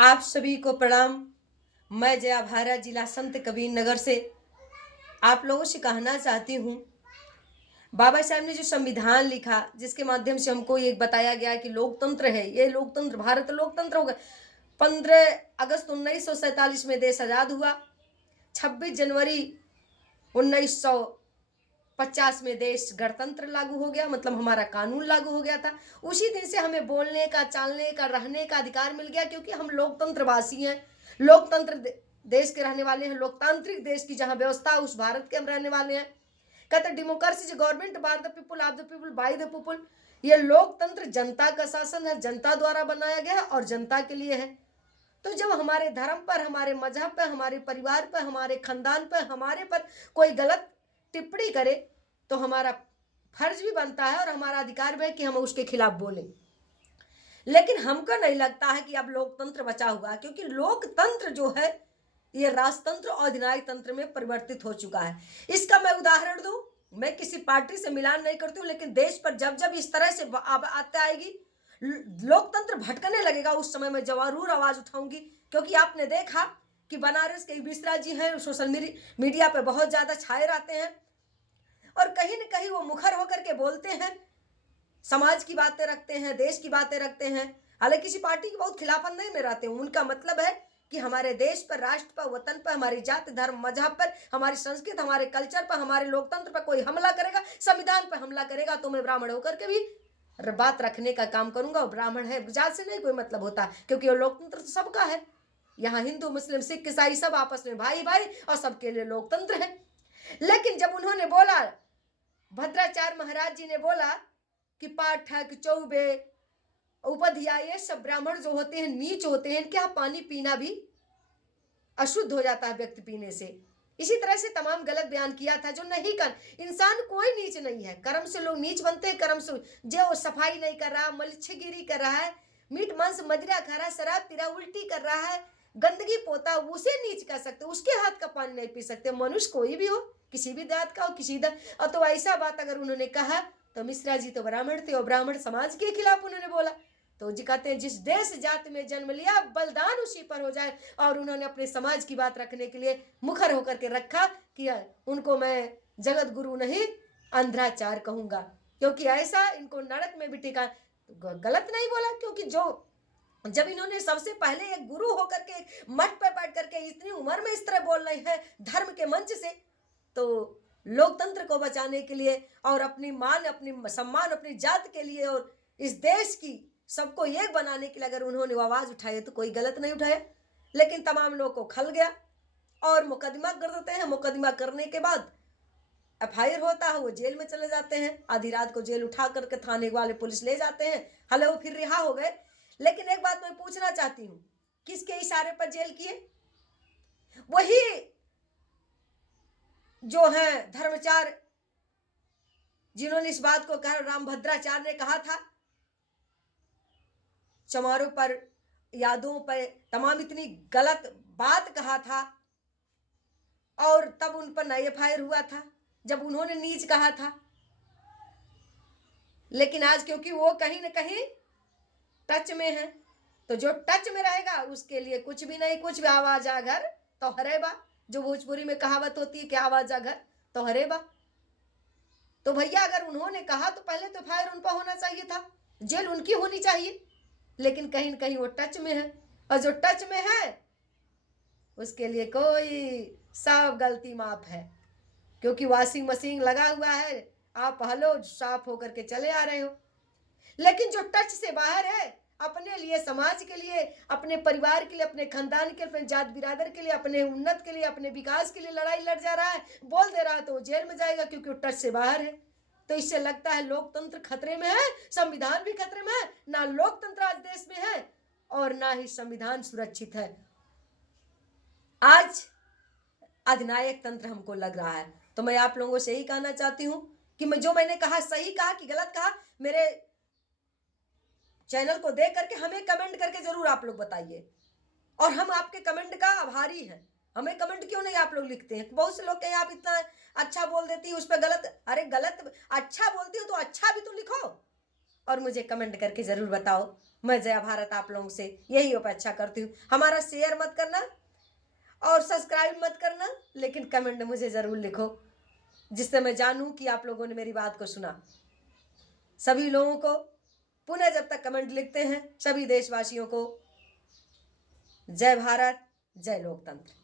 आप सभी को प्रणाम। मैं जया भारा जिला संत कबीर नगर से आप लोगों से कहना चाहती हूँ, बाबा साहब ने जो संविधान लिखा जिसके माध्यम से हमको ये बताया गया कि लोकतंत्र है, ये लोकतंत्र भारत लोकतंत्र होगा। 15 अगस्त 1947 में देश आज़ाद हुआ। 26 जनवरी 1950 में देश गणतंत्र लागू हो गया, मतलब हमारा कानून लागू हो गया था। उसी दिन से हमें बोलने का, चालने का, रहने का अधिकार मिल गया, क्योंकि हम लोकतंत्रवासी हैं, लोकतंत्र देश के रहने वाले हैं, लोकतांत्रिक देश की जहां व्यवस्था उस भारत के हम रहने वाले हैं। कहते democracy government by the people, of the people, by the people. ये लोकतंत्र जनता का शासन है, जनता द्वारा बनाया गया है और जनता के लिए है। तो जब हमारे धर्म पर, हमारे मजहब पर, हमारे परिवार पर, हमारे खानदान पर, हमारे पर कोई गलत टिप्पणी करे तो हमारा फर्ज भी बनता है और हमारा अधिकार भी है कि हम उसके खिलाफ बोलें। लेकिन हमको नहीं लगता है कि अब लोकतंत्र बचा हुआ है, क्योंकि लोकतंत्र जो है ये राजतंत्र और अधिनायक तंत्र में परिवर्तित हो चुका है। इसका मैं उदाहरण दूं, मैं किसी पार्टी से मिलान नहीं करती हूँ, लेकिन देश पर जब जब इस तरह से आता आएगी, लोकतंत्र भटकने लगेगा, उस समय मैं जरूर आवाज उठाऊंगी। क्योंकि आपने देखा कि बनारस के मिश्रा जी हैं, सोशल मीडिया पे बहुत ज्यादा छाए रहते हैं और कहीं न कहीं वो मुखर होकर के बोलते हैं, समाज की बातें रखते हैं, देश की बातें रखते हैं। हालांकि किसी पार्टी के बहुत खिलाफत में रहते हैं। उनका मतलब है कि हमारे देश पर, राष्ट्र पर, वतन पर, हमारी जाति, धर्म, मजहब पर, हमारी संस्कृति, हमारे कल्चर पर, हमारे लोकतंत्र पर कोई हमला करेगा, संविधान पर हमला करेगा तो मैं ब्राह्मण होकर के भी बात रखने का काम करूंगा। और ब्राह्मण है, जात से नहीं कोई मतलब होता, क्योंकि वो लोकतंत्र तो सबका है। यहाँ हिंदू, मुस्लिम, सिख, ईसाई सब आपस में भाई भाई और सबके लिए लोकतंत्र है। लेकिन जब उन्होंने बोला, भद्राचार्य महाराज जी ने बोला कि पाठक, चौबे, उपाध्याय, ये सब ब्राह्मण जो होते हैं नीच होते हैं, इनके यहाँ पानी पीना भी अशुद्ध हो जाता है व्यक्ति पीने से। इसी तरह से तमाम गलत बयान किया था, जो नहीं कर, इंसान कोई नीच नहीं है, कर्म से लोग नीच बनते हैं। कर्म से जो सफाई नहीं कर रहा, मलच्छगिरी कर रहा है, मीट मांस मदिरा खा रहा है, शराब पी रहा, उल्टी कर रहा है, गंदगी पोता, उसे नीच कह सकते, उसके हाथ का पानी नहीं पी सकते। मनुष्य कोई भी हो, किसी भी जात का हो, किसी और तो ऐसा बात अगर उन्होंने कहा तो मिश्रा जी तो ब्राह्मण थे और ब्राह्मण समाज के खिलाफ उन्होंने बोला। तो जी कहते हैं जिस देश जाति में जन्म लिया बलिदान उसी पर हो जाए। और उन्होंने अपने समाज की बात रखने के लिए मुखर होकर के रखा कि उनको मैं जगत गुरु नहीं अंधराचार कहूंगा, क्योंकि ऐसा इनको नरक में भी टिका। गलत नहीं बोला, क्योंकि जो जब इन्होंने सबसे पहले एक गुरु होकर के मठ पर बैठ करके इतनी उम्र में इस तरह बोल रहे हैं धर्म के मंच से, तो लोकतंत्र को बचाने के लिए और अपनी मान, अपनी सम्मान, अपनी जात के लिए और इस देश की सबको एक बनाने के लिए अगर उन्होंने आवाज उठाई तो कोई गलत नहीं उठाया। लेकिन तमाम लोगों को खल गया और मुकदमा कर देते हैं। मुकदमा करने के बाद एफआईआर होता है, वो जेल में चले जाते हैं। आधी रात को जेल उठा करके थाने वाले पुलिस ले जाते हैं, हले वो फिर रिहा हो गए। लेकिन एक बात मैं पूछना चाहती हूँ, किसके इशारे पर जेल किए? वही जो है धर्माचार्य, जिन्होंने इस बात को कहा, रामभद्राचार्य ने कहा था चमारों पर, यादों पर तमाम इतनी गलत बात कहा था और तब उन पर नया एफआईआर हुआ था जब उन्होंने नीच कहा था। लेकिन आज क्योंकि वो कहीं ना कहीं टच में है, तो जो टच में रहेगा उसके लिए कुछ भी नहीं, कुछ भी आवाज आ घर तो हरेबा। जो भोजपुरी में कहावत होती है कि आवाज आ घर तो हरेबा। तो भैया अगर उन्होंने कहा तो पहले तो एफआईआर उन पर होना चाहिए था, जेल उनकी होनी चाहिए। लेकिन कहीं न कहीं वो टच में है और जो टच में है उसके लिए कोई सब गलती माफ है, क्योंकि वॉशिंग मशीन लगा हुआ है, आप हलो साफ होकर के चले आ रहे हो। लेकिन जो टच से बाहर है, अपने लिए, समाज के लिए, अपने परिवार के लिए, अपने खानदान के लिए, अपने जात बिरादर के लिए, अपने उन्नत के लिए, अपने विकास के लिए लड़ाई लड़ जा रहा है, बोल दे रहा है तो वो जेल में जाएगा, क्योंकि वो टच से बाहर है। तो इससे लगता है लोकतंत्र खतरे में है, संविधान भी खतरे में है। ना लोकतंत्र आज देश में है और ना ही संविधान सुरक्षित है। आज अधिनायक तंत्र हमको लग रहा है। तो मैं आप लोगों से यही कहना चाहती हूं कि मैंने कहा सही कहा कि गलत कहा, मेरे चैनल को देख करके हमें कमेंट करके जरूर आप लोग बताइए। और हम आपके कमेंट का आभारी हैं। हमें कमेंट क्यों नहीं आप लोग लिखते हैं? बहुत से लोग कहें आप इतना अच्छा बोल देती है, उस पर गलत, अरे गलत अच्छा बोलती हो तो अच्छा भी तो लिखो और मुझे कमेंट करके जरूर बताओ। मैं जया भारत आप लोगों से यही अपेक्षा करती हूँ। हमारा शेयर मत करना और सब्सक्राइब मत करना, लेकिन कमेंट मुझे ज़रूर लिखो, जिससे मैं जानूं कि आप लोगों ने मेरी बात को सुना। सभी लोगों को पुनः जब तक कमेंट लिखते हैं, सभी देशवासियों को जय भारत, जय लोकतंत्र।